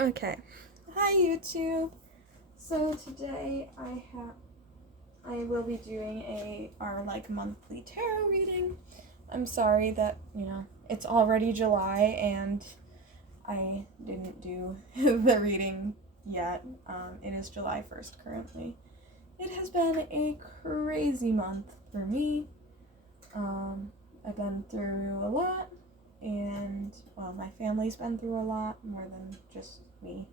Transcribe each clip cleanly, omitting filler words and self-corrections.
Okay. Hi YouTube. So today I will be doing our monthly tarot reading. I'm sorry that, it's already July and I didn't do the reading yet. It is July 1st currently. It has been a crazy month for me. I've been through a lot, and my family's been through a lot more than just me.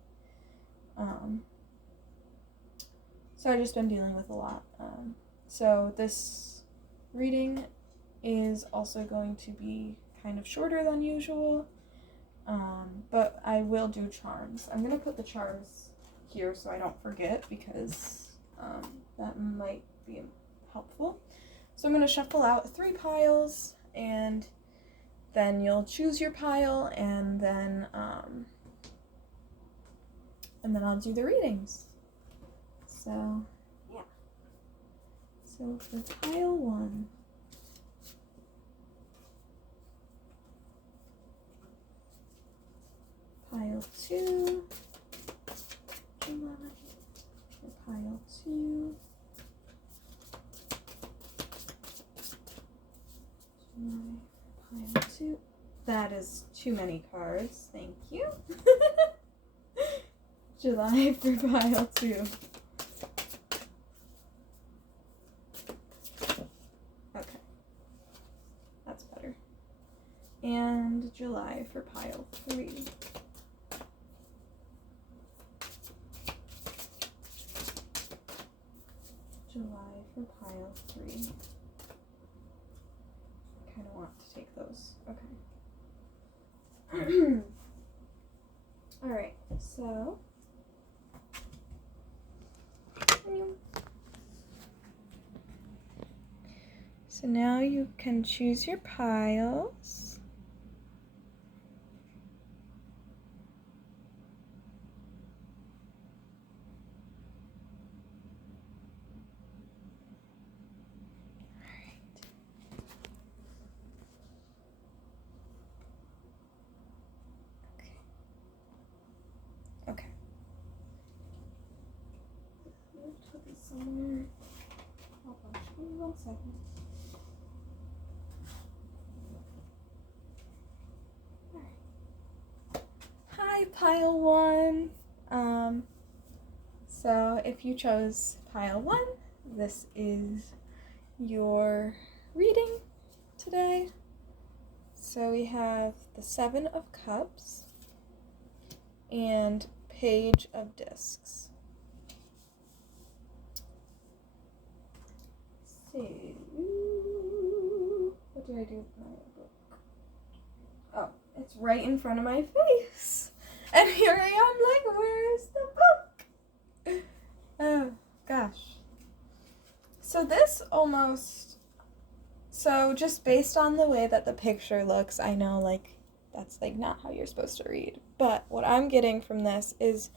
So I've just been dealing with a lot. So this reading is also going to be kind of shorter than usual, but I will do charms. I'm going to put the charms here so I don't forget, because that might be helpful. So I'm going to shuffle out 3 piles, and then you'll choose your pile, and then I'll do the readings. So, yeah. So for pile 1, pile 2, July, for pile 2, July, pile 2. That is too many cards, thank you. July for pile 2. Okay, that's better. And July for pile 3. July for pile 3. I kind of want to take those. Okay. Alright, so now you can choose your piles. Okay. Put this somewhere. Hold on, give me 1 second. Hi, pile 1. So if you chose pile 1, this is your reading today. So we have the 7 of Cups and Page of Discs. So, what do I do with my book? Oh, it's right in front of my face. And here I am, where's the book? Oh, gosh. So just based on the way that the picture looks, I know, that's, not how you're supposed to read. But what I'm getting from this is,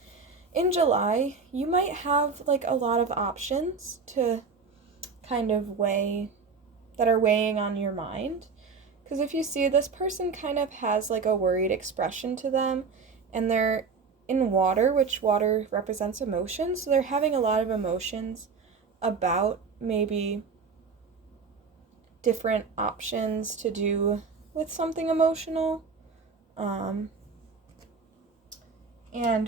in July, you might have, a lot of options to kind of that are weighing on your mind. Because if you see, this person kind of has, a worried expression to them, and they're in water, which water represents emotions, so they're having a lot of emotions about maybe different options to do with something emotional. And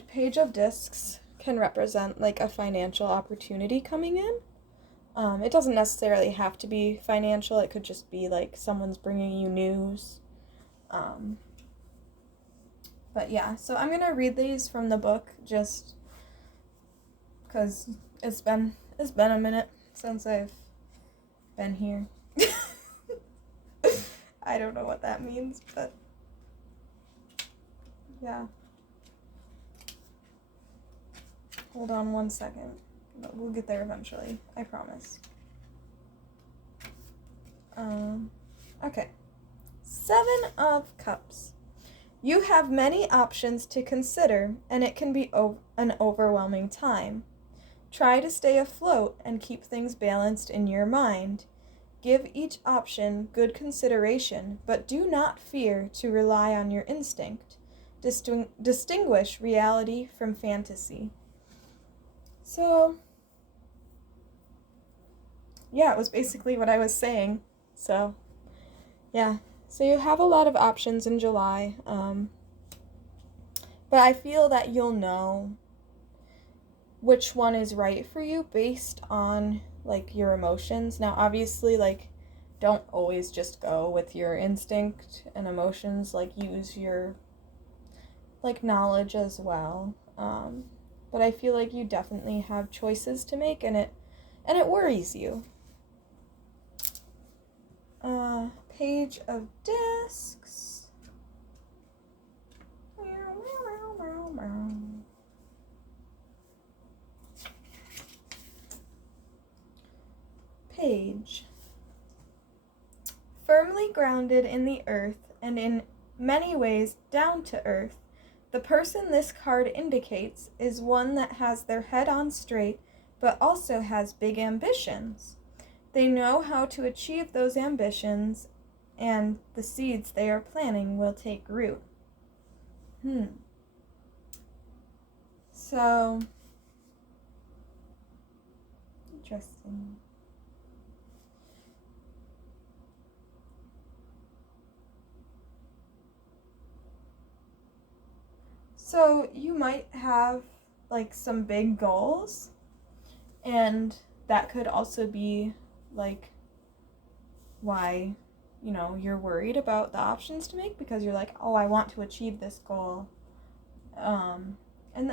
Page of Discs can represent a financial opportunity coming in. It doesn't necessarily have to be financial. It could just be someone's bringing you news. But yeah, so I'm gonna read these from the book just because it's been a minute since I've been here. I don't know what that means, but yeah. Hold on 1 second. But we'll get there eventually, I promise. Okay. 7 of Cups. You have many options to consider, and it can be an overwhelming time. Try to stay afloat and keep things balanced in your mind. Give each option good consideration, but do not fear to rely on your instinct. distinguish reality from fantasy. So, yeah, it was basically what I was saying. So, yeah. So you have a lot of options in July. But I feel that you'll know which one is right for you based on, like, your emotions. Now, obviously, like, don't always just go with your instinct and emotions. Like, use your, like, knowledge as well. But I feel like you definitely have choices to make, and it worries you. Page of Discs. Page. Firmly grounded in the earth and in many ways down to earth, the person this card indicates is one that has their head on straight but also has big ambitions. They know how to achieve those ambitions, and the seeds they are planting will take root. So, interesting. So, you might have, like, some big goals, and that could also be, like, why, you're worried about the options to make, because you're like, oh, I want to achieve this goal. And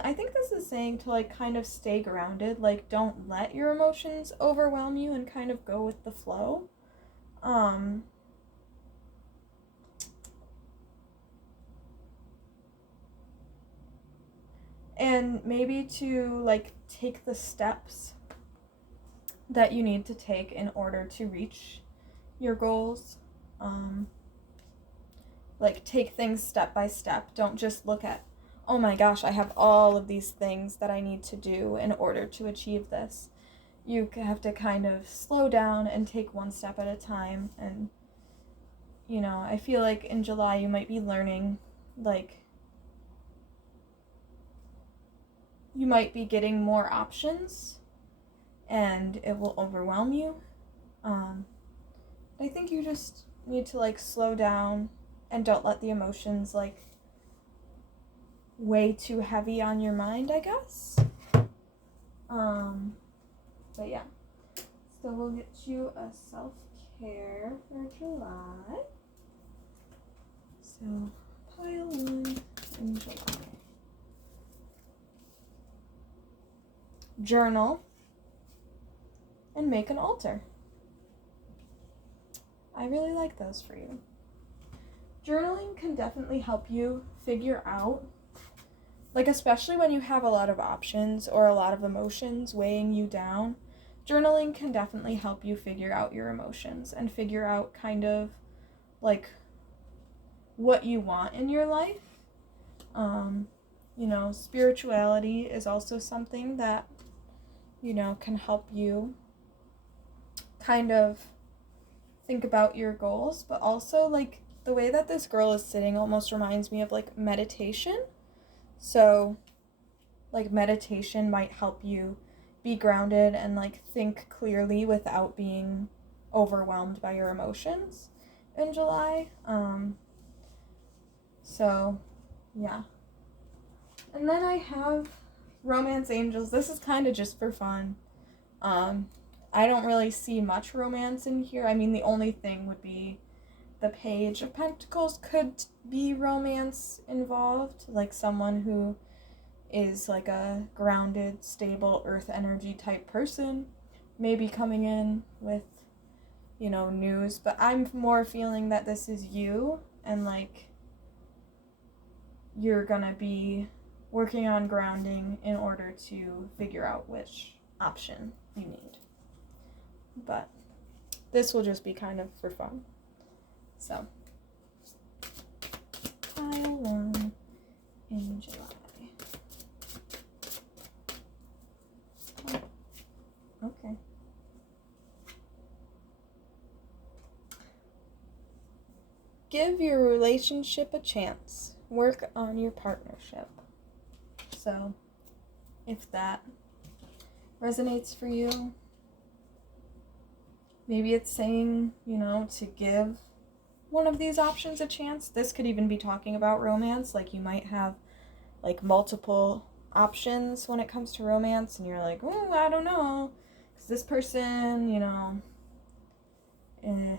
I think this is saying to, like, kind of stay grounded, like, don't let your emotions overwhelm you and kind of go with the flow. And maybe to, like, take the steps that you need to take in order to reach your goals. Like, take things step by step. Don't just look at, oh my gosh, I have all of these things that I need to do in order to achieve this. You have to kind of slow down and take one step at a time. And, I feel like in July you might be learning, like, you might be getting more options and it will overwhelm you. I think you just need to, like, slow down and don't let the emotions, like, weigh too heavy on your mind, I guess. But yeah. So we'll get you a self-care for July. So, pile 1 in July. Journal and make an altar. I really like those for you. Journaling can definitely help you figure out, like, especially when you have a lot of options or a lot of emotions weighing you down, journaling can definitely help you figure out your emotions and figure out kind of, like, what you want in your life. Spirituality is also something that, can help you kind of think about your goals, but also, like, the way that this girl is sitting almost reminds me of, like, meditation. So, like, meditation might help you be grounded and, like, think clearly without being overwhelmed by your emotions in July. So, yeah. And then I have Romance Angels. This is kind of just for fun. I don't really see much romance in here. I mean, the only thing would be the Page of Pentacles could be romance involved, like someone who is, like, a grounded, stable, earth energy type person, maybe coming in with, news. But I'm more feeling that this is you, and, like, you're gonna be working on grounding in order to figure out which option you need. But this will just be kind of for fun. So, pile 1 in July. Okay. Give your relationship a chance. work on your partnership. So, if that resonates for you, maybe it's saying, to give one of these options a chance. This could even be talking about romance. Like, you might have, like, multiple options when it comes to romance, and you're like, oh, I don't know, because this person,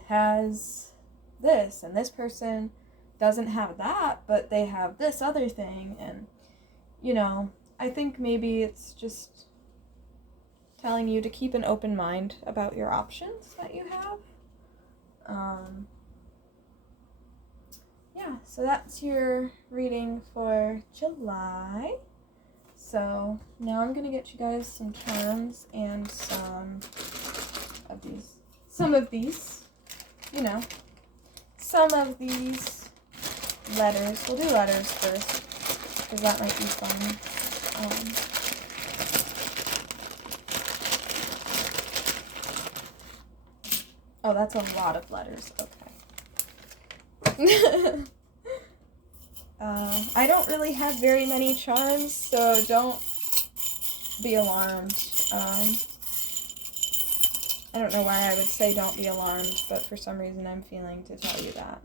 has this, and this person doesn't have that, but they have this other thing, and, I think maybe it's just telling you to keep an open mind about your options that you have. So that's your reading for July. So now I'm going to get you guys some charms and some of these, some of these letters. We'll do letters first, because that might be fun. Oh, that's a lot of letters. Okay. I don't really have very many charms, so don't be alarmed. I don't know why I would say don't be alarmed, but for some reason I'm feeling to tell you that.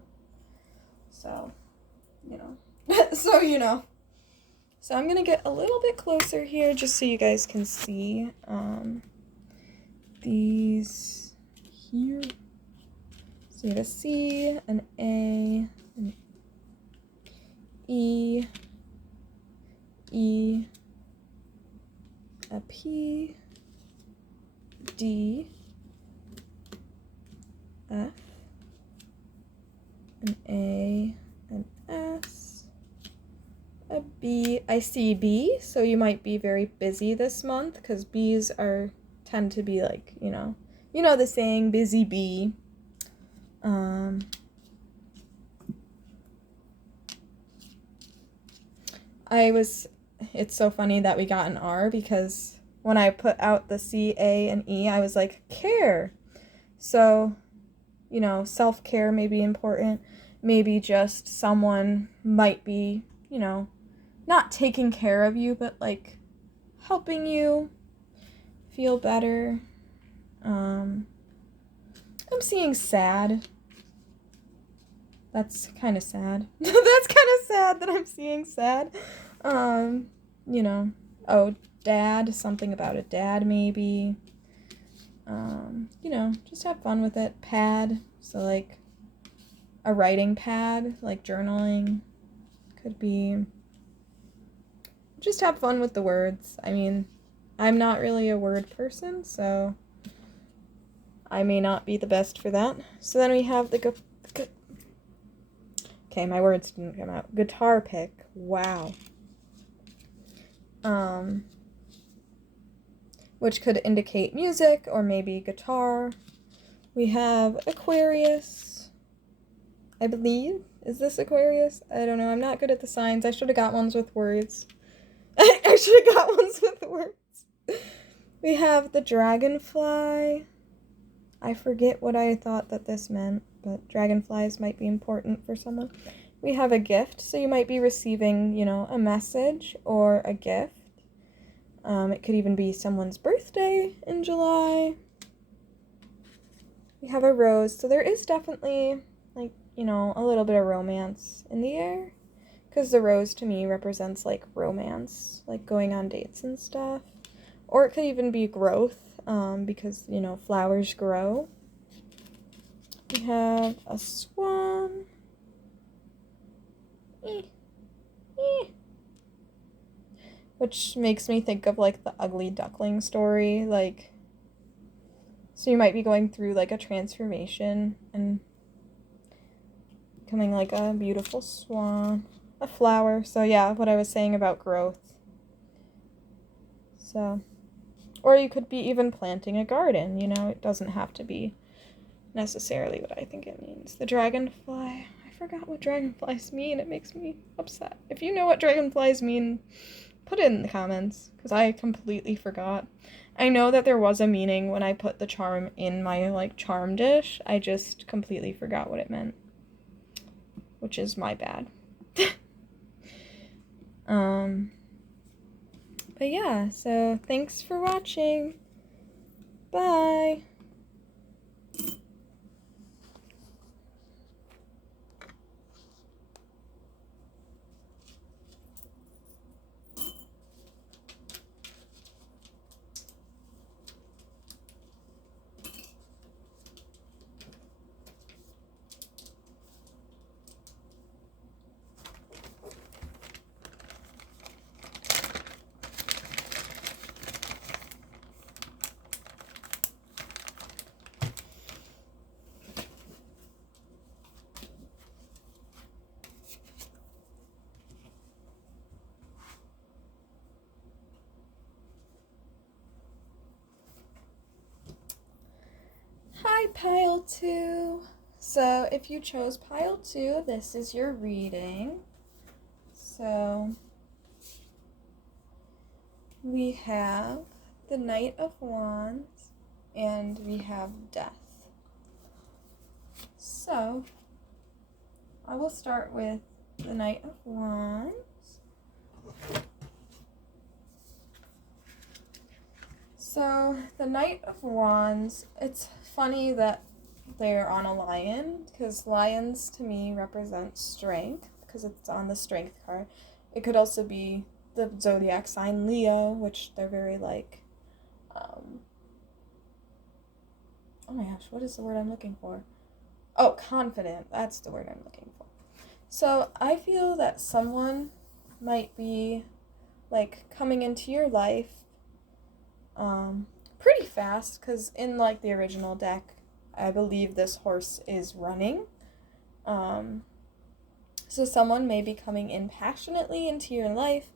So, So I'm going to get a little bit closer here just so you guys can see these here. So you have a C, an A, an E, a P, D, F, an A, an S, a B. I see B, so you might be very busy this month, because B's tend to be like, the saying, busy bee. It's so funny that we got an R, because when I put out the C, A, and E, I was like, care. So, self-care may be important. Maybe just someone might be, not taking care of you, but like helping you feel better. I'm seeing sad. That's kind of sad. That's kind of sad that I'm seeing sad. Dad, something about a dad maybe. Just have fun with it. Pad, so like a writing pad, like journaling. Could be. Just have fun with the words. I mean, I'm not really a word person, so I may not be the best for that. So then we have the okay, my words didn't come out. Guitar pick. Wow. Which could indicate music or maybe guitar. We have Aquarius, I believe. Is this Aquarius? I don't know. I'm not good at the signs. I should have got ones with words. I should have got ones with words. We have the dragonfly. I forget what I thought that this meant, but dragonflies might be important for someone. We have a gift, so you might be receiving, a message or a gift. It could even be someone's birthday in July. We have a rose, so there is definitely, a little bit of romance in the air. Because the rose to me represents, romance, going on dates and stuff. Or it could even be growth, because, flowers grow. We have a swan. Which makes me think of, the ugly duckling story, so you might be going through, a transformation and becoming, a beautiful swan. A flower. So, yeah, what I was saying about growth. So, or you could be even planting a garden, it doesn't have to be necessarily what I think it means. The dragonfly. I forgot what dragonflies mean. It makes me upset. If you know what dragonflies mean, put it in the comments, because I completely forgot. I know that there was a meaning when I put the charm in my, charm dish. I just completely forgot what it meant, which is my bad. But yeah, so thanks for watching. Bye. Hi, Pile 2. So, if you chose Pile 2, this is your reading. So, we have the Knight of Wands and we have Death. So, I will start with the Knight of Wands. So, the Knight of Wands, it's funny that they're on a lion, because lions to me represent strength, because it's on the strength card. It could also be the zodiac sign Leo, which they're very like, oh my gosh, what is the word I'm looking for? Oh, confident, that's the word I'm looking for. So, I feel that someone might be like coming into your life pretty fast, because in like the original deck, I believe this horse is running. So someone may be coming in passionately into your life,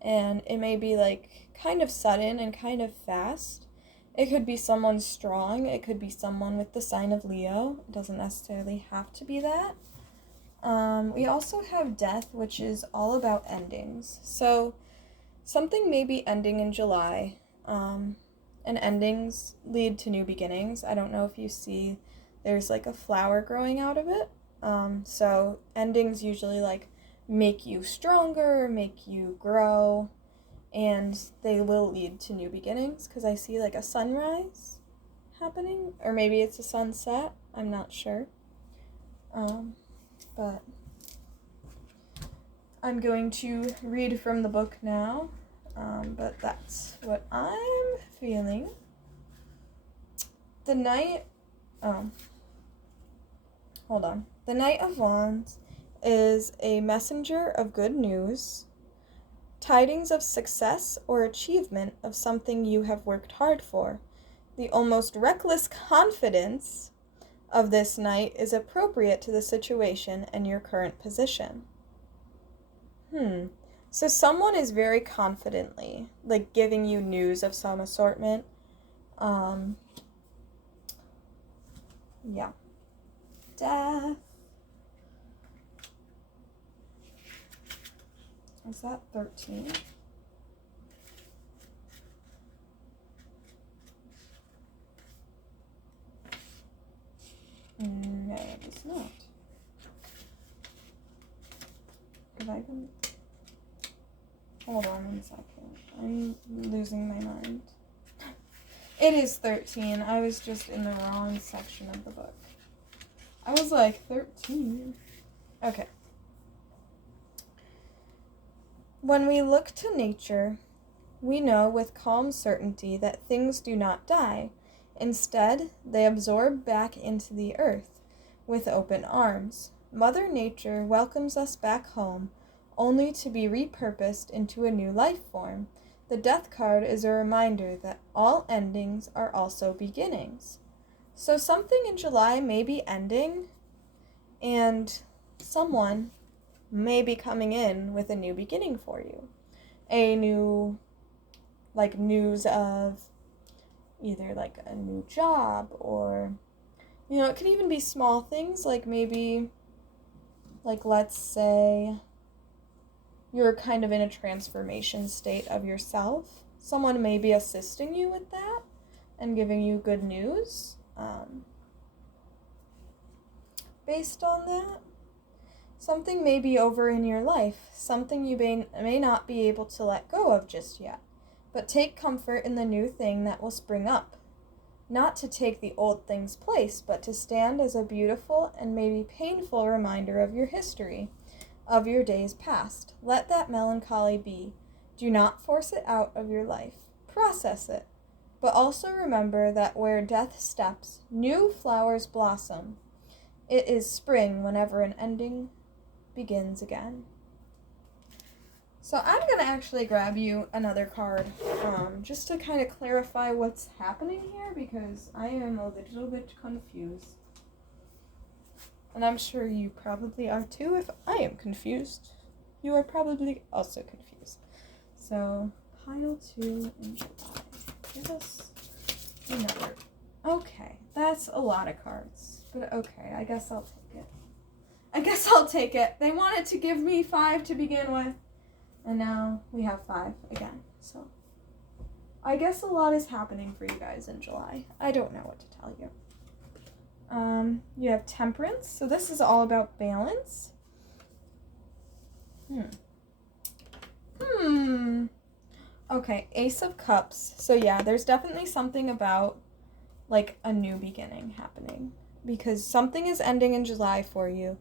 and it may be like kind of sudden and kind of fast. It could be someone strong, it could be someone with the sign of Leo. It doesn't necessarily have to be that. We also have Death, which is all about endings. So something may be ending in July, and endings lead to new beginnings. I don't know if you see there's like a flower growing out of it. So endings usually like make you stronger, make you grow, and they will lead to new beginnings, because I see like a sunrise happening, or maybe it's a sunset, I'm not sure. But I'm going to read from the book now. But that's what I'm feeling. The Knight of Wands is a messenger of good news, tidings of success or achievement of something you have worked hard for. The almost reckless confidence of this knight is appropriate to the situation and your current position. So someone is very confidently, like, giving you news of some assortment. Yeah. Death. Is that 13? No, it is not. If I can... Hold on 1 second. I'm losing my mind. It is 13. I was just in the wrong section of the book. I was like, 13? Okay. When we look to nature, we know with calm certainty that things do not die. Instead, they absorb back into the earth with open arms. Mother Nature welcomes us back home, only to be repurposed into a new life form. The Death card is a reminder that all endings are also beginnings. So something in July may be ending, and someone may be coming in with a new beginning for you. A new, like, news of either like a new job, or, you know, it can even be small things, like maybe, like, let's say you're kind of in a transformation state of yourself. Someone may be assisting you with that and giving you good news based on that. Something may be over in your life, something you may not be able to let go of just yet, but take comfort in the new thing that will spring up. Not to take the old thing's place, but to stand as a beautiful and maybe painful reminder of your history, of your days past. Let that melancholy be. Do not force it out of your life. Process it. But also remember that where death steps, new flowers blossom. It is spring whenever an ending begins again. So I'm going to actually grab you another card just to kind of clarify what's happening here, because I am a little bit confused. And I'm sure you probably are too. If I am confused, you are probably also confused. So, pile 2 in July. Give us another. Okay, that's a lot of cards. But okay, I guess I'll take it. They wanted to give me 5 to begin with. And now we have 5 again. So, I guess a lot is happening for you guys in July. I don't know what to tell you. You have Temperance. So this is all about balance. Okay, Ace of Cups. So yeah, there's definitely something about like a new beginning happening, because something is ending in July for you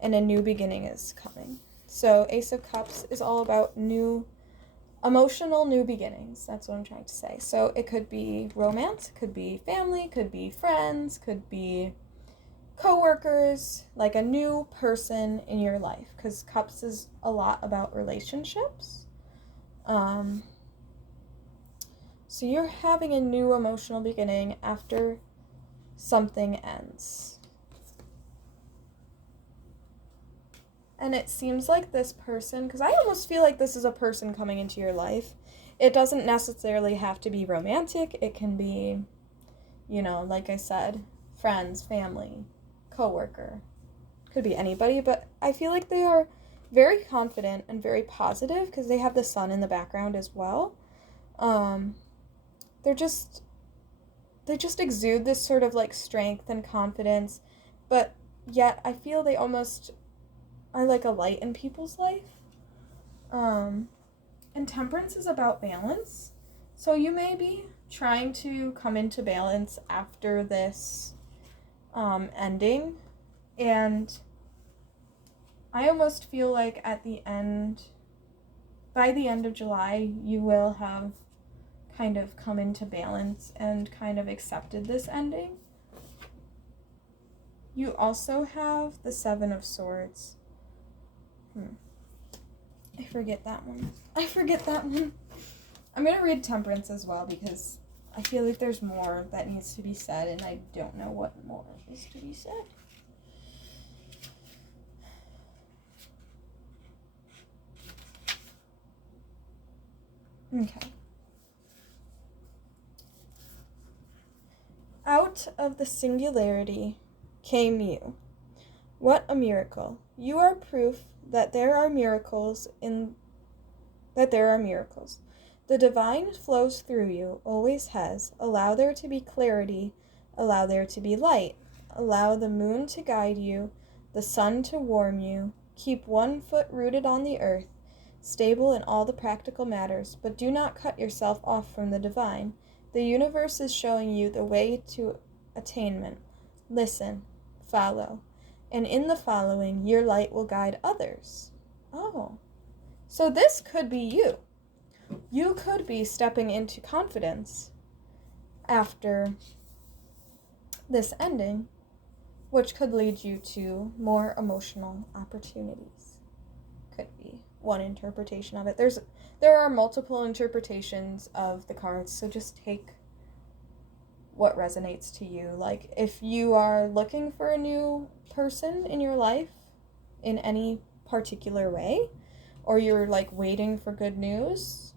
and a new beginning is coming. So Ace of Cups is all about emotional new beginnings. That's what I'm trying to say. So it could be romance, could be family, could be friends, could be co-workers, like a new person in your life, because Cups is a lot about relationships. So you're having a new emotional beginning after something ends. And it seems like this person, because I almost feel like this is a person coming into your life. It doesn't necessarily have to be romantic. It can be, like I said, friends, family, coworker. Could be anybody, but I feel like they are very confident and very positive because they have the sun in the background as well. They just exude this sort of like strength and confidence, but yet I feel they almost are like a light in people's life. And Temperance is about balance. So you may be trying to come into balance after this ending. And I almost feel like by the end of July, you will have kind of come into balance and kind of accepted this ending. You also have the Seven of Swords. I forget that one. I'm going to read Temperance as well because I feel like there's more that needs to be said and I don't know what more is to be said. Okay. Out of the singularity came you. What a miracle. You are proof that there are miracles. The divine flows through you, always has. Allow there to be clarity. Allow there to be light. Allow the moon to guide you, the sun to warm you. Keep one foot rooted on the earth, stable in all the practical matters, but do not cut yourself off from the divine. The universe is showing you the way to attainment. Listen, follow, and in the following, your light will guide others. Oh, so this could be you. You could be stepping into confidence after this ending, which could lead you to more emotional opportunities. Could be one interpretation of it. There are multiple interpretations of the cards, so just take what resonates to you. Like, if you are looking for a new person in your life in any particular way, or you're like waiting for good news,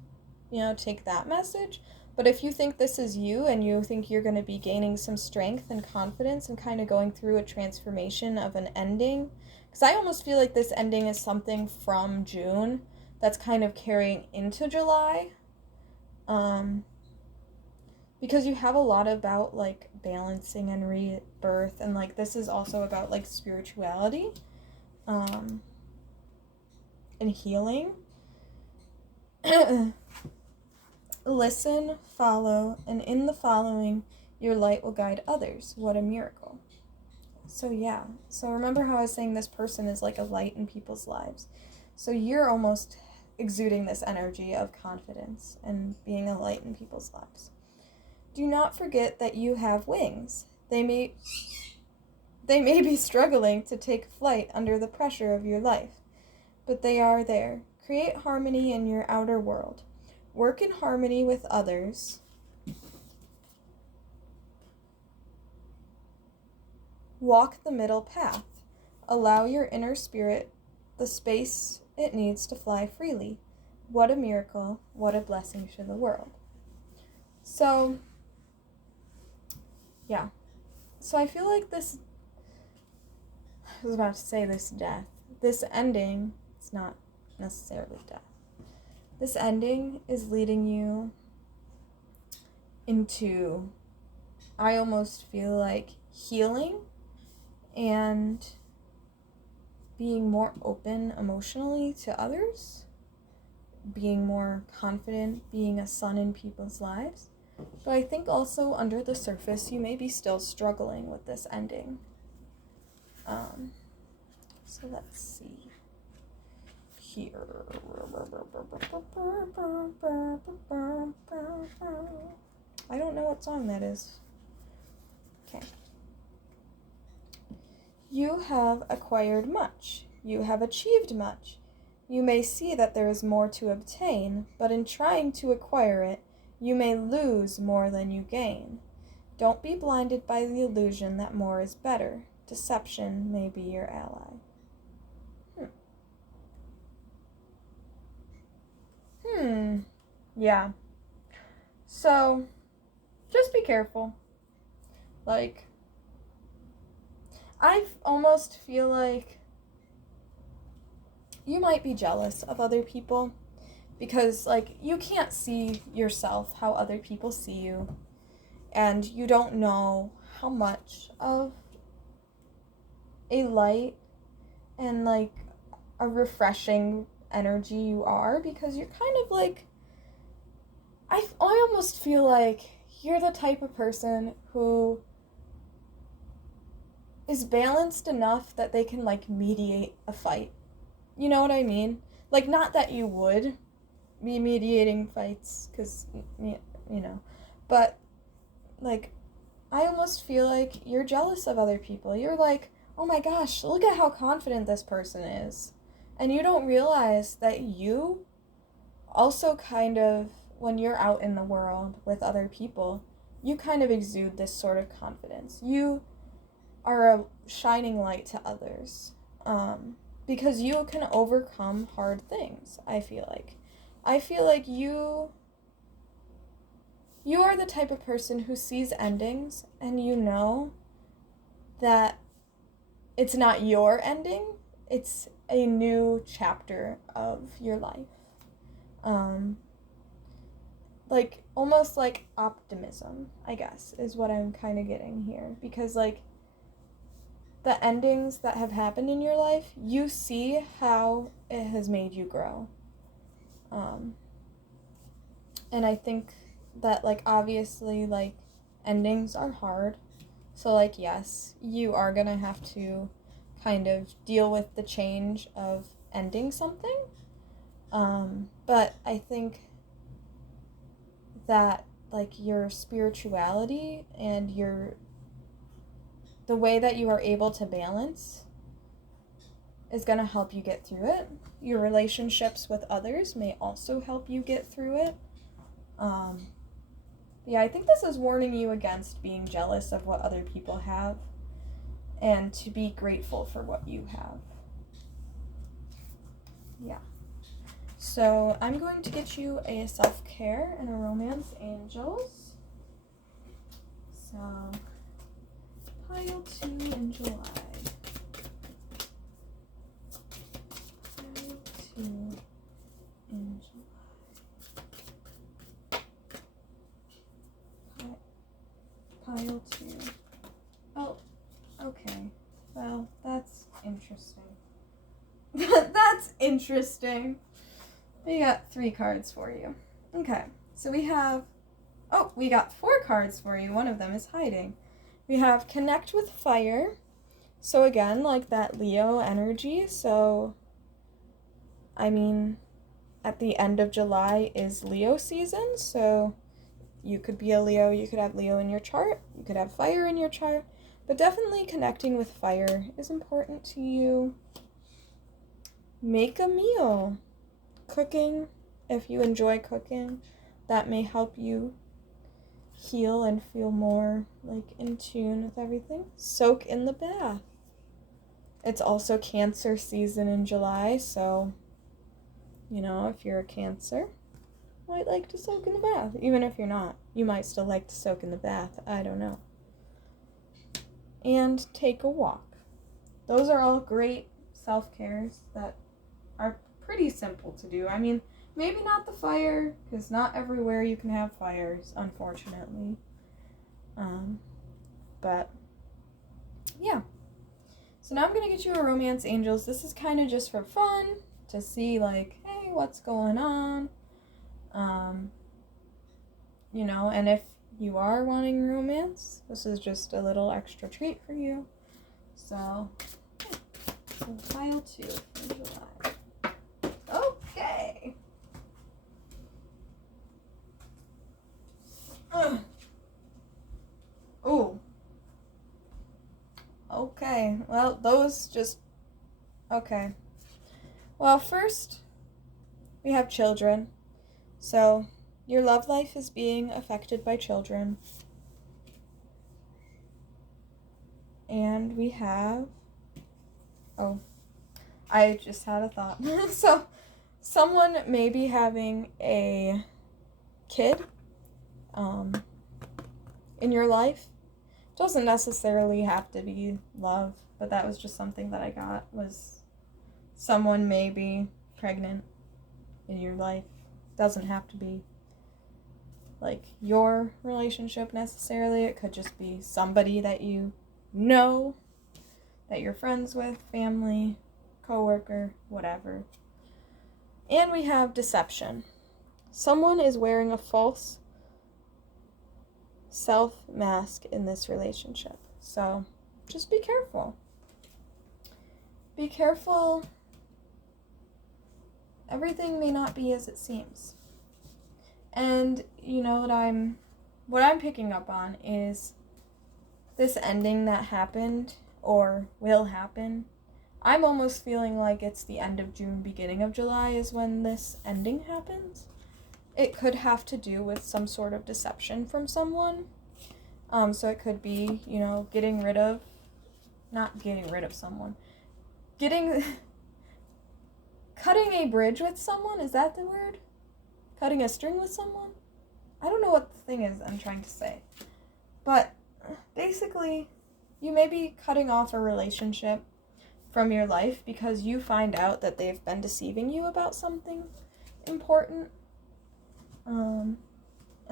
take that message. But if you think this is you and you think you're going to be gaining some strength and confidence and kind of going through a transformation of an ending, because I almost feel like this ending is something from June that's kind of carrying into July. Because you have a lot about like balancing and rebirth, and like this is also about like spirituality. and healing. Listen, follow, and in the following, your light will guide others. What a miracle. So yeah, so remember how I was saying this person is like a light in people's lives. So you're almost exuding this energy of confidence and being a light in people's lives. Do not forget that you have wings. They may be struggling to take flight under the pressure of your life, but they are there. Create harmony in your outer world. Work in harmony with others. Walk the middle path. Allow your inner spirit the space it needs to fly freely. What a miracle. What a blessing to the world. So, yeah. So I feel like this, I was about to say this death. This ending, it's not necessarily death. This ending is leading you into, I almost feel like, healing and being more open emotionally to others, being more confident, being a sun in people's lives. But I think also under the surface, you may be still struggling with this ending. So let's see here. I don't know what song that is. Okay. You have acquired much. You have achieved much. You may see that there is more to obtain, but in trying to acquire it, you may lose more than you gain. Don't be blinded by the illusion that more is better. Deception may be your ally. Yeah. So, just be careful. Like, I almost feel like you might be jealous of other people because, like, you can't see yourself how other people see you, and you don't know how much of a light and, like, a refreshing energy you are, because you're kind of like, I almost feel like you're the type of person who is balanced enough that they can, like, mediate a fight. You know what I mean? Like, not that you would be mediating fights, because, you know, but, like, I almost feel like you're jealous of other people. You're like, oh my gosh, look at how confident this person is. And you don't realize that you also kind of, when you're out in the world with other people, you kind of exude this sort of confidence. You are a shining light to others, because you can overcome hard things, I feel like. I feel like you are the type of person who sees endings and you know that it's not your ending, it's a new chapter of your life. Like, almost like optimism, I guess, is what I'm kind of getting here. Because, like, the endings that have happened in your life, you see how it has made you grow. And I think that, like, obviously, like, endings are hard. So, like, yes, you are gonna have to kind of deal with the change of ending something. But I think that, like, your spirituality and the way that you are able to balance is going to help you get through it. Your relationships with others may also help you get through it. Yeah, I think this is warning you against being jealous of what other people have and to be grateful for what you have. Yeah. So I'm going to get you a self-care and a romance angels. So, pile 2 in July. Pile 2 in July. Pile 2. Oh, okay. Well, that's interesting. That's interesting. We got 3 cards for you. Okay, so we got 4 cards for you. One of them is hiding. We have Connect with Fire. So again, like that Leo energy. So, I mean, at the end of July is Leo season. So you could be a Leo. You could have Leo in your chart. You could have fire in your chart. But definitely connecting with fire is important to you. Make a meal. Cooking, if you enjoy cooking, that may help you heal and feel more like in tune with everything. Soak in the bath. It's also Cancer season in July, so, you know, if you're a Cancer, you might like to soak in the bath. Even if you're not, you might still like to soak in the bath. I don't know. And take a walk. Those are all great self-cares that are pretty simple to do. I mean, maybe not the fire, because not everywhere you can have fires, unfortunately. But, yeah. So now I'm going to get you a Romance Angels. This is kind of just for fun, to see, like, hey, what's going on? You know, and if you are wanting romance, this is just a little extra treat for you. So, yeah. So pile 2 for July. Okay. Ooh. Okay. Well, those just... Okay. Well, first, we have children. So, your love life is being affected by children. And we have... Oh. I just had a thought. So, someone may be having a kid in your life. Doesn't necessarily have to be love, but that was just something that I got, was someone may be pregnant in your life. Doesn't have to be like your relationship necessarily. It could just be somebody that you know, that you're friends with, family, coworker, whatever. And we have deception. Someone is wearing a false self mask in this relationship. So just be careful. Be careful. Everything may not be as it seems. And you know what I'm picking up on is this ending that happened or will happen. I'm almost feeling like it's the end of June, beginning of July is when this ending happens. It could have to do with some sort of deception from someone. So it could be, you know, not getting rid of someone. Cutting a bridge with someone, is that the word? Cutting a string with someone? I don't know what the thing is I'm trying to say. But basically, you may be cutting off a relationship from your life because you find out that they've been deceiving you about something important. And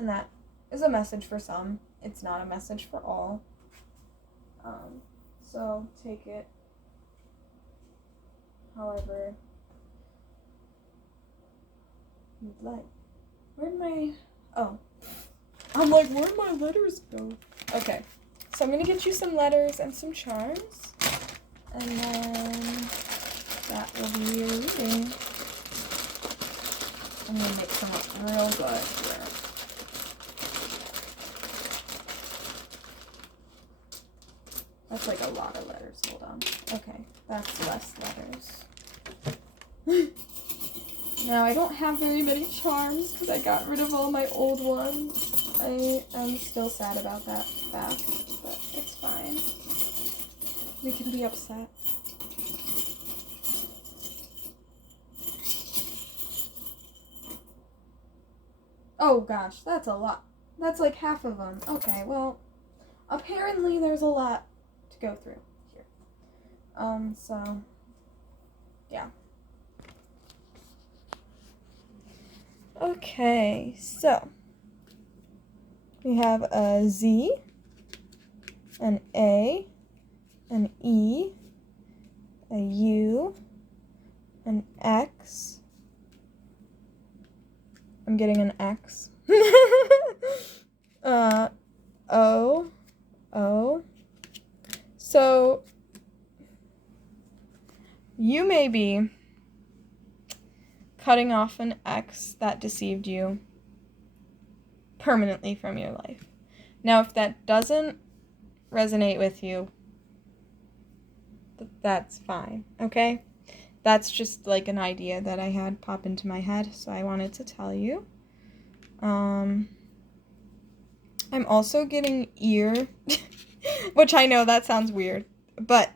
that is a message for some. It's not a message for all. So take it however you'd like. I'm like, where'd my letters go? Okay, so I'm gonna get you some letters and some charms, and then that will be your reading. I'm gonna make some up real good here. That's like a lot of letters. Hold on. Okay, that's less letters. Now, I don't have very many charms because I got rid of all my old ones. I am still sad about that fact, but it's fine. We can be upset. Oh gosh, that's a lot. That's like half of them. Okay, well, apparently there's a lot to go through here. So, yeah. Okay, so we have a Z, an A, an E, a U, an X. I'm getting an X. O. So, you may be cutting off an ex that deceived you permanently from your life. Now, if that doesn't resonate with you, that's fine, okay? That's just like an idea that I had pop into my head, so I wanted to tell you. I'm also getting ear, which I know that sounds weird, but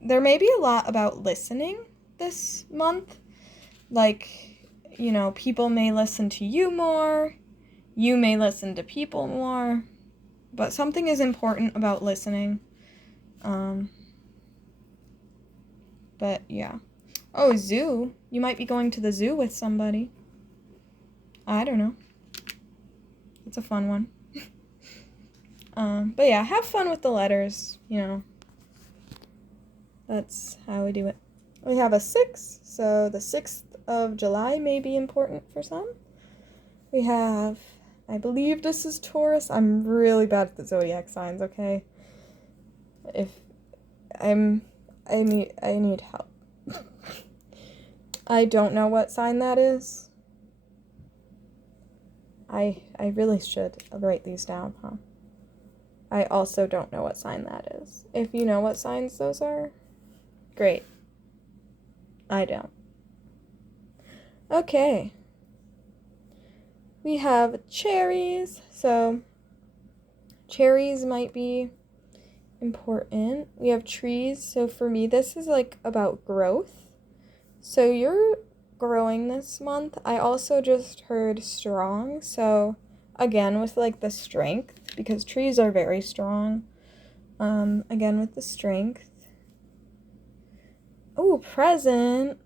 there may be a lot about listening this month. Like, you know, people may listen to you more, you may listen to people more, but something is important about listening. But yeah. Oh, zoo. You might be going to the zoo with somebody. I don't know. It's a fun one. But yeah, have fun with the letters, you know. That's how we do it. We have a 6, so the 6th of July may be important for some. We have, I believe this is Taurus. I'm really bad at the zodiac signs, okay? I need help. I don't know what sign that is. I really should write these down, huh? I also don't know what sign that is. If you know what signs those are, great. I don't. Okay. We have cherries. So, cherries might be important. We have trees. So, for me, this is like about growth. So, you're growing this month. I also just heard strong. So, again, with like the strength, because trees are very strong. Again, with the strength. Oh, present.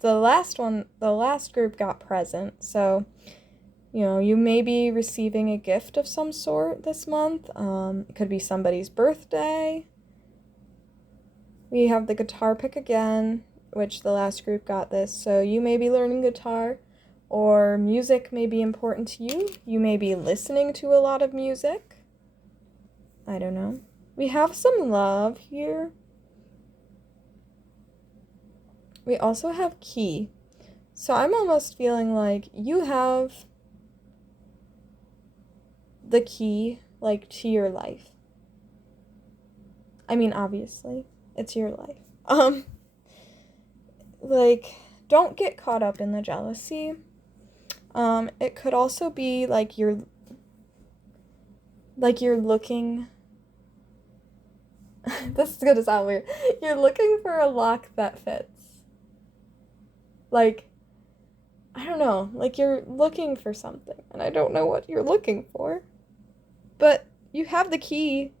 The last group got present. So, you know, you may be receiving a gift of some sort this month. It could be somebody's birthday. We have the guitar pick again, which the last group got this. So you may be learning guitar, or music may be important to you. You may be listening to a lot of music. I don't know. We have some love here. We also have key. So I'm almost feeling like you have the key, like, to your life. I mean, obviously, it's your life. Like, don't get caught up in the jealousy. It could also be like you're looking. This is gonna sound weird. You're looking for a lock that fits. Like, I don't know. Like, you're looking for something, and I don't know what you're looking for. But you have the key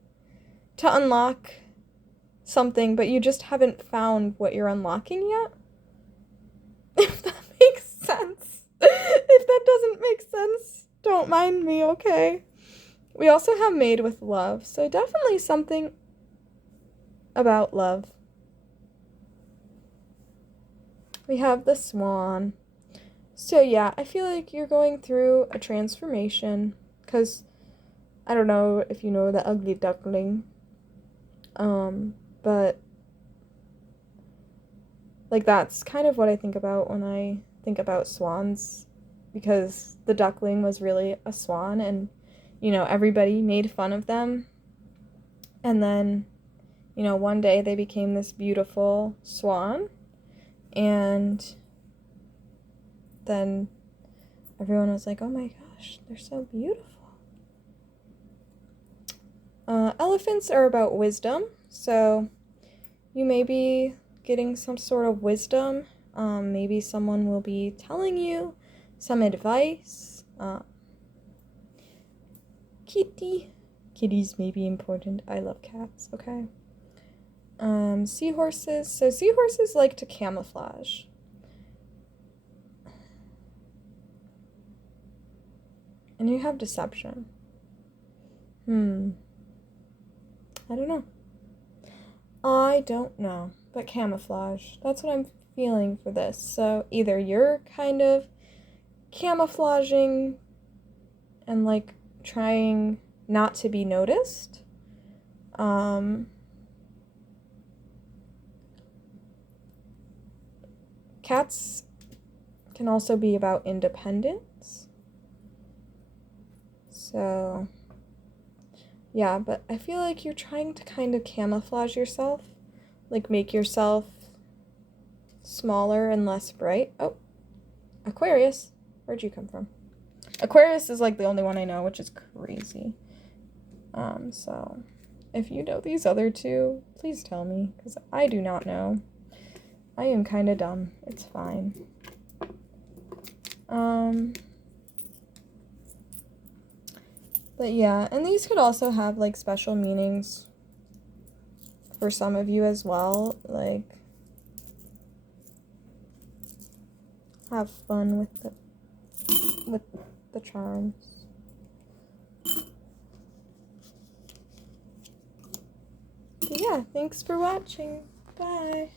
to unlock something, but you just haven't found what you're unlocking yet. If that makes sense. If that doesn't make sense, don't mind me, okay? We also have made with love, so definitely something about love. We have the swan. So yeah, I feel like you're going through a transformation, because I don't know if you know the ugly duckling, but like that's kind of what I think about when I think about swans, because the duckling was really a swan, and you know, everybody made fun of them, and then, you know, one day they became this beautiful swan, and then everyone was like, oh my gosh, they're so beautiful. Elephants are about wisdom, so you may be getting some sort of wisdom. Maybe someone will be telling you some advice. Kitties may be important. I love cats, okay? Seahorses. So seahorses like to camouflage. And you have deception. I don't know. But camouflage. That's what I'm feeling for this. So either you're kind of camouflaging and like trying not to be noticed. Cats can also be about independence. So, yeah, but I feel like you're trying to kind of camouflage yourself, like make yourself smaller and less bright. Oh, Aquarius, where'd you come from? Aquarius is like the only one I know, which is crazy. So if you know these other two, please tell me, because I do not know. I am kind of dumb. It's fine. But yeah, and these could also have like special meanings for some of you as well. Like, have fun with the charms. But yeah, thanks for watching. Bye.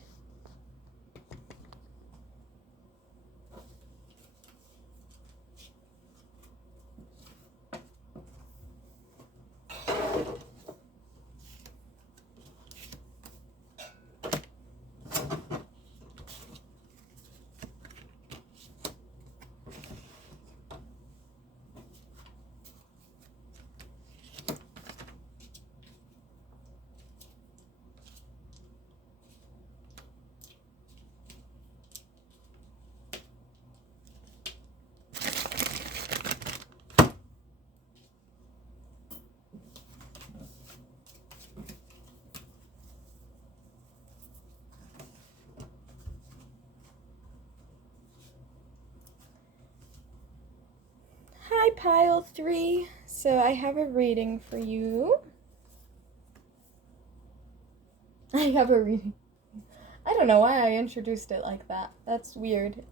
Hi, Pile 3. So I have a reading for you. I have a reading. I don't know why I introduced it like that. That's weird.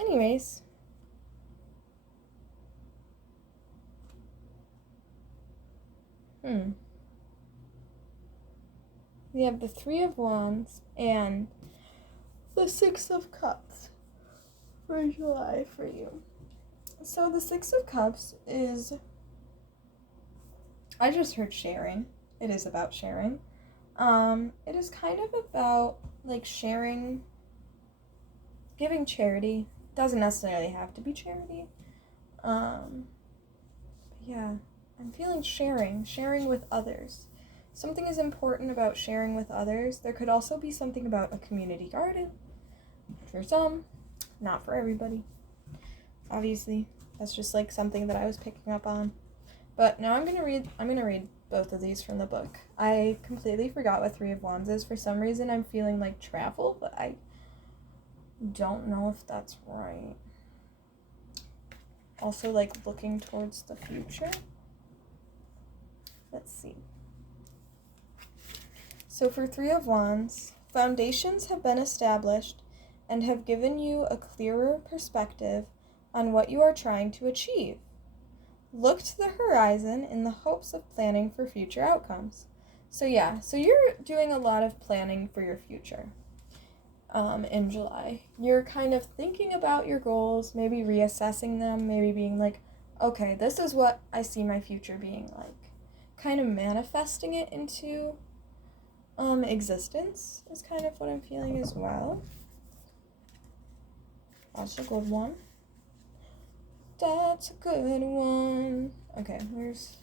Anyways. We have the Three of Wands and the Six of Cups for July for you. So the Six of Cups is, I just heard sharing. It is about sharing. It is kind of about like sharing, giving charity. Doesn't necessarily have to be charity. Yeah, I'm feeling sharing with others. Something is important about sharing with others. There could also be something about a community garden. For some, not for everybody. Obviously, that's just like something that I was picking up on. But now I'm gonna read both of these from the book. I completely forgot what Three of Wands is. For some reason, I'm feeling like travel, but I don't know if that's right. Also, like looking towards the future. Let's see. So for Three of Wands, foundations have been established and have given you a clearer perspective on what you are trying to achieve. Look to the horizon in the hopes of planning for future outcomes. So yeah, so you're doing a lot of planning for your future in July. You're kind of thinking about your goals, maybe reassessing them, maybe being like, okay, this is what I see my future being like. Kind of manifesting it into existence is kind of what I'm feeling as well. That's a good one. That's a good one. Okay, where's...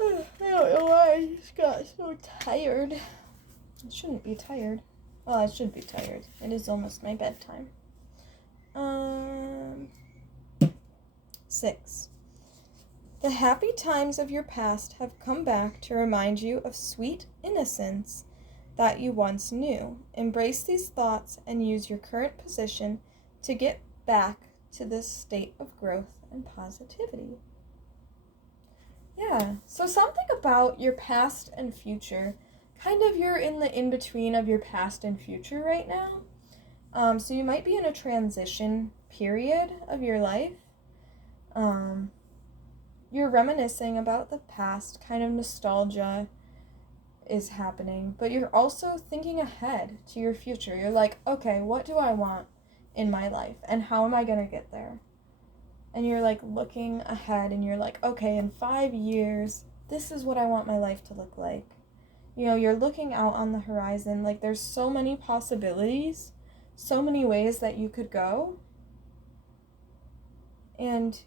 I don't know why I just got so tired. I shouldn't be tired. Well, I should be tired. It is almost my bedtime. 6. The happy times of your past have come back to remind you of sweet innocence that you once knew. Embrace these thoughts and use your current position to get back to this state of growth and positivity. Yeah, so something about your past and future. Kind of you're in the in-between of your past and future right now. So you might be in a transition period of your life. You're reminiscing about the past, kind of nostalgia. is happening, but you're also thinking ahead to your future. You're like, okay, what do I want in my life and how am I going to get there? And you're like looking ahead and you're like, okay, in 5 years, this is what I want my life to look like. You know, you're looking out on the horizon. Like, there's so many possibilities, so many ways that you could go. And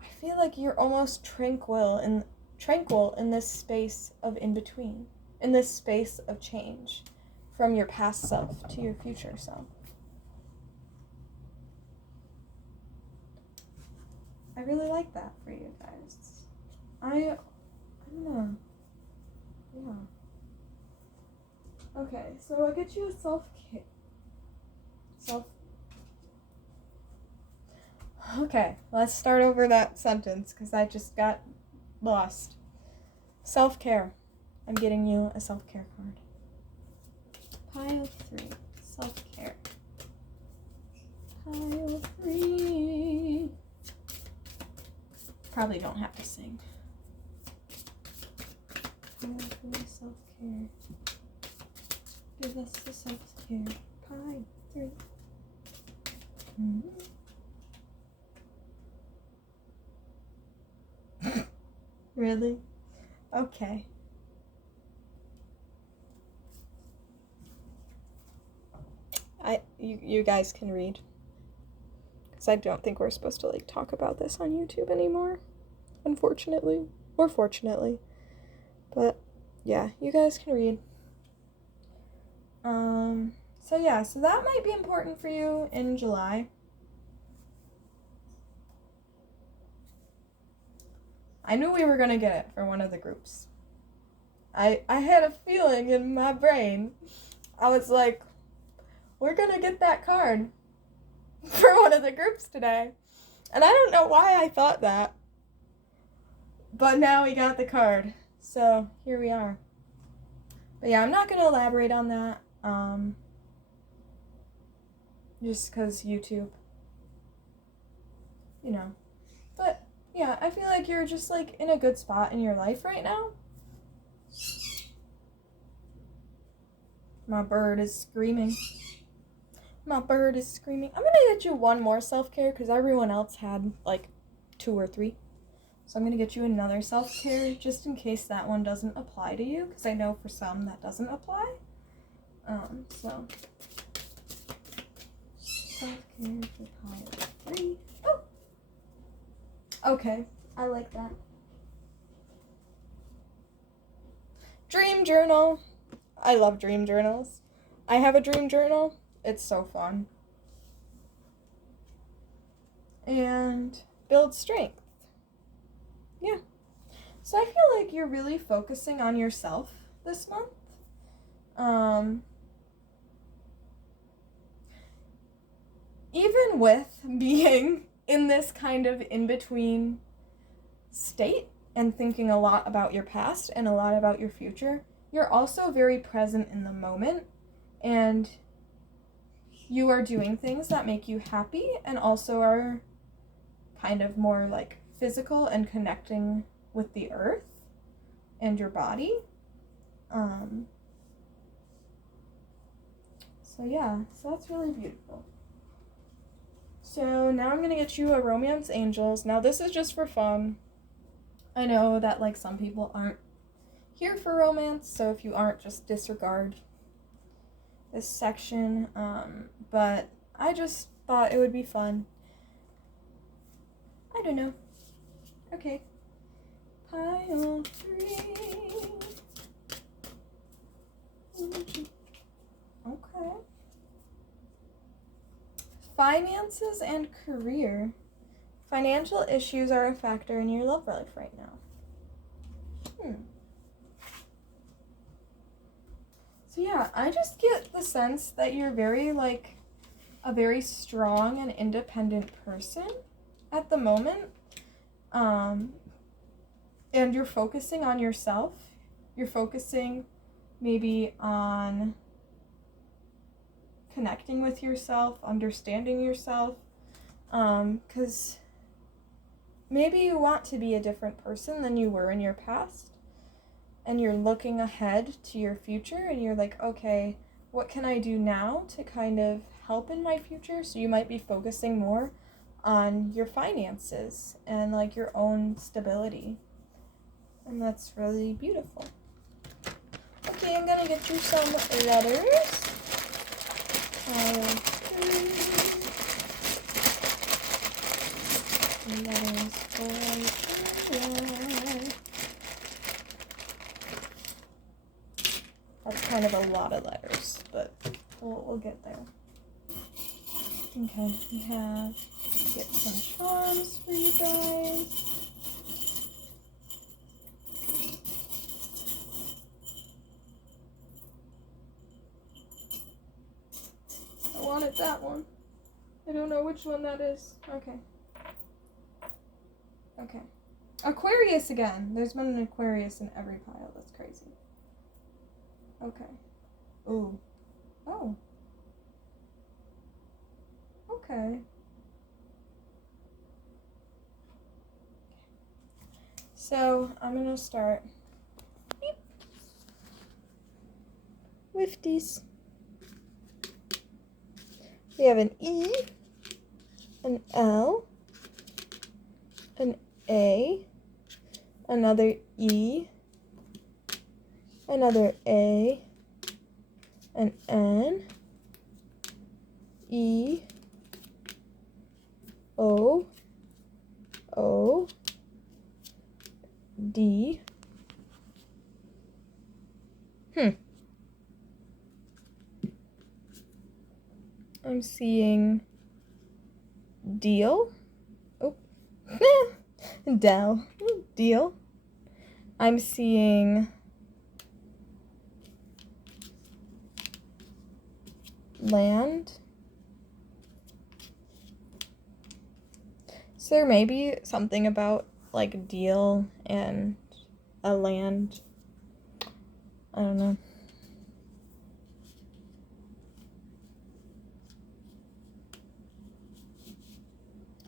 I feel like you're almost tranquil in this space of in between, in this space of change from your past self to your future self. I really like that for you guys. I don't know. Yeah. Okay, so I'll get you a self-care. Okay, let's start over that sentence because I just got lost. Self-care. I'm getting you a self-care card. Pile 3. Self-care. Pile 3. Probably don't have to sing. Pile 3. Self-care. Give us the self-care. Pile 3. Really? Okay. You guys can read. Because I don't think we're supposed to, like, talk about this on YouTube anymore. Unfortunately. Or fortunately. But, yeah, you guys can read. So that might be important for you in July. I knew we were going to get it for one of the groups. I had a feeling in my brain. I was like, we're going to get that card for one of the groups today. And I don't know why I thought that. But now we got the card. So here we are. But yeah, I'm not going to elaborate on that. Just because YouTube. You know. But yeah, I feel like you're just like in a good spot in your life right now. My bird is screaming. I'm going to get you one more self-care because everyone else had like 2 or 3. So I'm going to get you another self-care just in case that one doesn't apply to you because I know for some that doesn't apply. So self-care for pile 3. Oh! Okay, I like that. Dream journal. I love dream journals. I have a dream journal. It's so fun. And build strength. Yeah. So I feel like you're really focusing on yourself this month. Even with being in this kind of in-between state and thinking a lot about your past and a lot about your future, you're also very present in the moment, and you are doing things that make you happy and also are kind of more like physical and connecting with the earth and your body. So yeah, so that's really beautiful. So now I'm going to get you a Romance Angels. Now this is just for fun. I know that like some people aren't here for romance, so if you aren't, just disregard this section. But I just thought it would be fun. I don't know. Okay. Pile 3. Okay. Finances and career. Financial issues are a factor in your love life right now. So yeah, I just get the sense that you're very like a very strong and independent person at the moment. And you're focusing on yourself. You're focusing maybe on connecting with yourself, understanding yourself, because maybe you want to be a different person than you were in your past, and you're looking ahead to your future, and you're like, okay, what can I do now to kind of help in my future? So you might be focusing more on your finances and like your own stability. And that's really beautiful. Okay, I'm gonna get you some letters. Letters for you. That's kind of a lot of letters, but we'll get there. Okay, we have get some charms for you guys. I wanted that one. I don't know which one that is. Okay. Okay. Aquarius again. There's been an Aquarius in every pile. That's crazy. Okay. Ooh. Oh. Okay. So I'm gonna start with these. We have an E, an L, an A, another E, another A, an N, E, O, O, D. I'm seeing deal. Oh. Dell. Deal. I'm seeing land. So there may be something about like deal and a land. I don't know.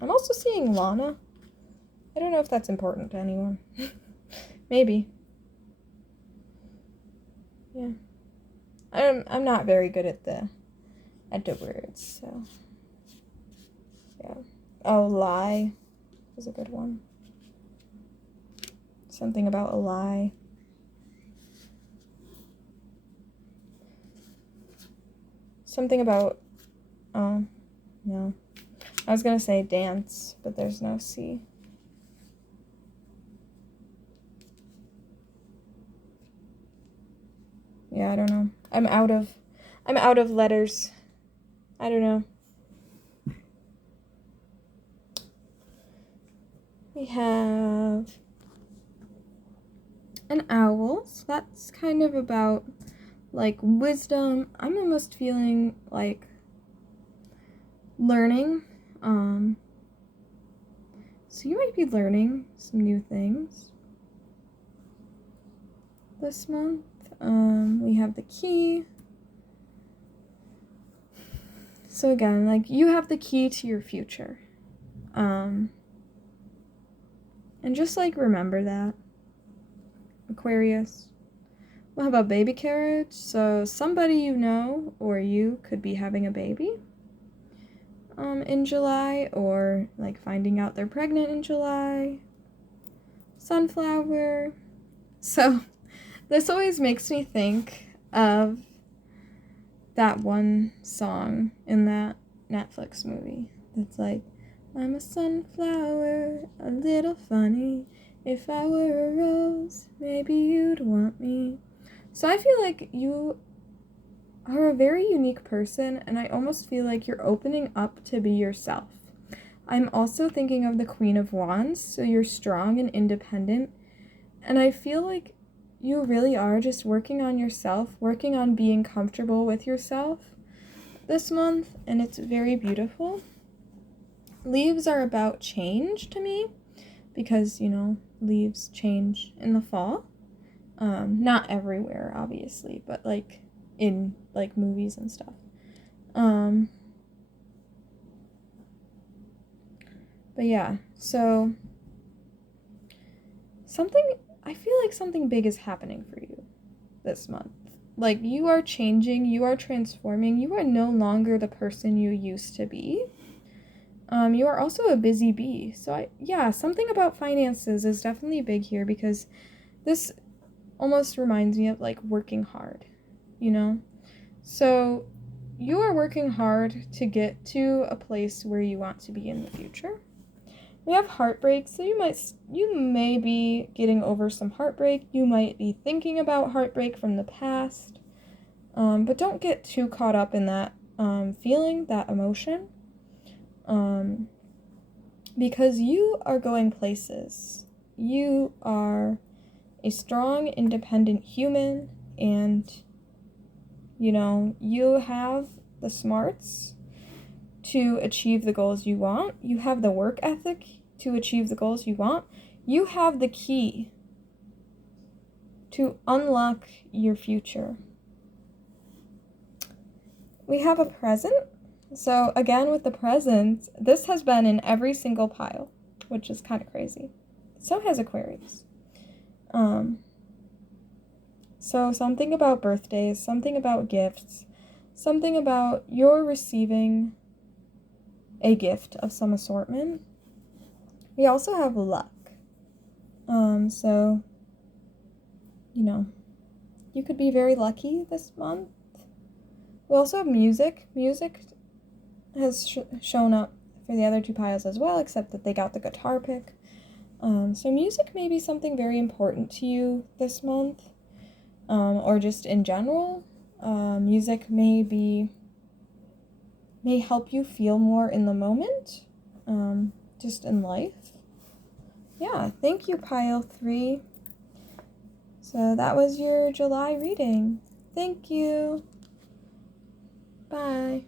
I'm also seeing Lana. I don't know if that's important to anyone. Maybe. Yeah. I'm not very good at the words, so yeah. Oh, lie is a good one. Something about a lie. Something about no. I was gonna say dance, but there's no C. Yeah, I don't know. I'm out of letters. I don't know. We have an owl. So that's kind of about like wisdom. I'm almost feeling like learning. So you might be learning some new things this month. We have the key. So again, like you have the key to your future. And just like remember that. Aquarius. Well, how about baby carriage? So somebody you know or you could be having a baby in July, or like finding out they're pregnant in July. Sunflower. So this always makes me think of that one song in that Netflix movie that's like, I'm a sunflower, a little funny. If I were a rose, maybe you'd want me. So I feel like you are a very unique person, and I almost feel like you're opening up to be yourself. I'm also thinking of the Queen of Wands, so you're strong and independent, and I feel like you really are just working on yourself, working on being comfortable with yourself this month, and it's very beautiful. Leaves are about change to me, because, leaves change in the fall. Not everywhere, obviously, but like in like movies and stuff. But yeah, so something I feel like something big is happening for you this month. Like, you are changing, you are transforming, you are no longer the person you used to be. You are also a busy bee. So, something about finances is definitely big here, because this almost reminds me of, like, working hard, you know? So, you are working hard to get to a place where you want to be in the future. We have heartbreak, so you may be getting over some heartbreak. You might be thinking about heartbreak from the past. But don't get too caught up in that feeling, that emotion. Because you are going places. You are a strong, independent human, and you have the smarts to achieve the goals you want. You have the work ethic to achieve the goals you want. You have the key to unlock your future. We have a present. So again, with the presents, this has been in every single pile, which is kind of crazy. So has Aquarius. So something about birthdays, something about gifts, something about you're receiving a gift of some assortment. We also have luck. So, you could be very lucky this month. We also have music. Music has shown up for the other two piles as well, except that they got the guitar pick. So music may be something very important to you this month, or just in general. Music may help you feel more in the moment, just in life. Yeah, thank you, pile 3. So that was your July reading. Thank you. Bye.